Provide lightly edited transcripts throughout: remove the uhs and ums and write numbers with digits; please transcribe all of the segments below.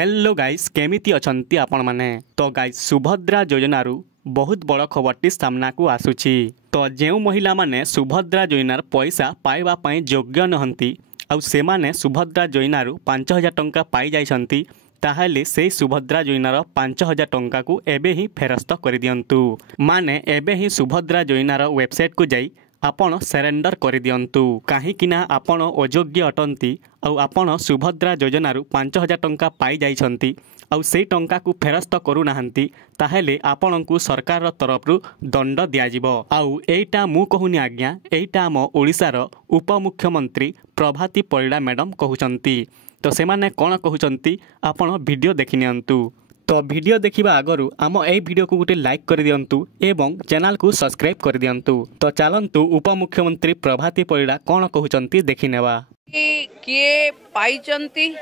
Hello guys केमिति अछंती आपण माने। तो गाइस सुभद्रा योजना बहुत बड़ खबरटी सामना को आसुची। तो जो महिला माने सुभद्रा योजनार पैसा पाइबा पई योग्य नहंती आउ से माने सुभद्रा योजनारू 5000 टंका पाई जाइछंती ताहले से सुभद्रा योजनार 5000 टंका को एबे ही फेरस्त कर दियंतु। माने एबे ही सुभद्रा योजनार वेबसाइट को जाई आपण सरेंडर कर दियंतु कहीं आपण अयोग्य अटंती आउ आपण सुभद्रा योजनारू 5000 टंका पाई जाइछंती आउ से टंका को फेरस्त करू नाहंती ताहेले आपण को सरकार तरफ दंड दियाजिबो। आउ एटा मु कहूनी आज्ञा एटा आम ओडिशार उपमुख्यमंत्री प्रभाती परिड़ा मैडम कहउचंती। तो से माने कोन कहउचंती आपण वीडियो देखि नियंतु। तो वीडियो देखिबा आगरु आम ए वीडियो को गोटे लाइक कर दियंतु एवं चैनल को सब्सक्राइब कर दियंतु। तो चलंतु उपमुख्यमंत्री प्रभाती परिड़ा कोन कहउचंती देखि नेबा। किए पाइचंती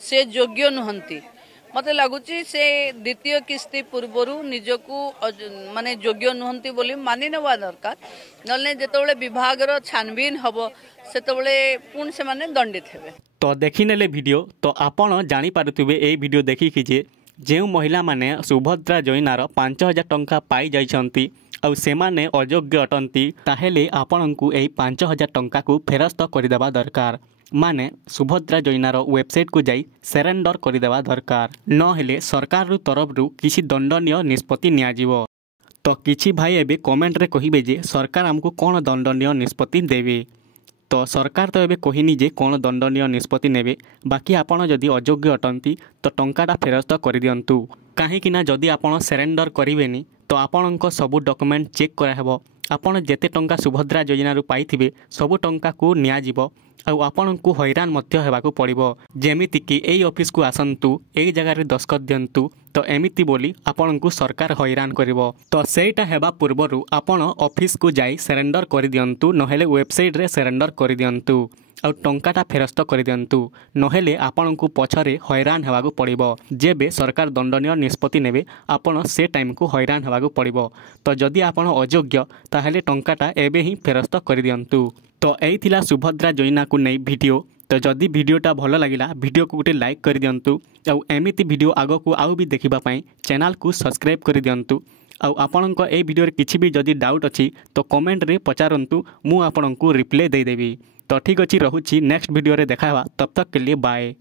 से योग्य नुहंती मते लगुची से द्वितीय किस्ती पूर्वरु निजकू माने योग्य नुहंती बोली मानि नेबा दरकार नले जेतबेले विभागर छानबीन हबो सेतबेले पुन से माने दंडित हेबे। तो देखि नेले वीडियो तो आपण जानि पारुथिबे ए वीडियो देखि कि जो महिला माने सुभद्रा योजनार 5000 टंका पाई जाइछंती आउ सेमाने अयोग्य अटंती ताहेले आपनकू एही 5000 टंका को फेरस्त करदेबा दरकार। माने सुभद्रा योजनार वेबसाइट को जाई सरेंडर करदेबा दरकार न हेले सरकार तरफ किसी दंडनीय निष्पत्ति नियाजिवो। तो किछि भाई एबे कमेंट रे कहिबे जे सरकार हमको कोन दंडनीय निष्पत्ति देबे। तो सरकार तो एबे कहिनी जे कोन दंडनीय निष्पत्ति नेबे बाकी आपण जदि अयोग्य अटंती तो टंकाटा फेरस्त कर दियंतु कहीं ना जदि आपण सरेंडर करिवेनी तो आपणक सबू डॉक्यूमेंट चेक कराहेबो। आपण जेते टंका सुभद्रा योजनारू पाइथिबे सबू टंका को नियाजिबो आउ आपणको हैरान मध्य हेबाकू पड़िबो जेमिति कि एई ऑफिस को आसंतु एई जगह रे दस्खत दियंतु तो एमिति बोली आपणको सरकार हैरान करिवो। तो सेटा हेबा पूर्वरु आपण ऑफिस को जाई सरेंडर कर दियंतु नहेले वेबसाइट रे सरेंडर कर दियंतु आउ टंकाटा फेरस्त कर दियंतु नहेले आपणको पछरे हैरान हेबाकू पड़िबो जेबे सरकार दंडनीय निष्पत्ति नेबे आपण से टाइम को हैरान हेबाकू पड़िबो। तो जदि आपण अयोग्य ताहेले टंकाटा एबे ही फेरस्त कर दियंतु। तो एई थिला सुभद्रा योजना को नै वीडियो। तो जदि वीडियोटा भल लगिला वीडियो को गोटे लाइक कर दियंतु आउ एमिति वीडियो आगो को आउ भी देखिबा पई चैनल को सब्सक्राइब कर दियंतु। आउ आपणक ए वीडियो रे किछि भी जदि डाउट अछि तो कमेंट रे पचारंतु मु आपणको रिप्लाई दे देबी। तो ठीक अछि रहुछि नेक्स्ट वीडियो रे देखावा तब तक के लिए बाय।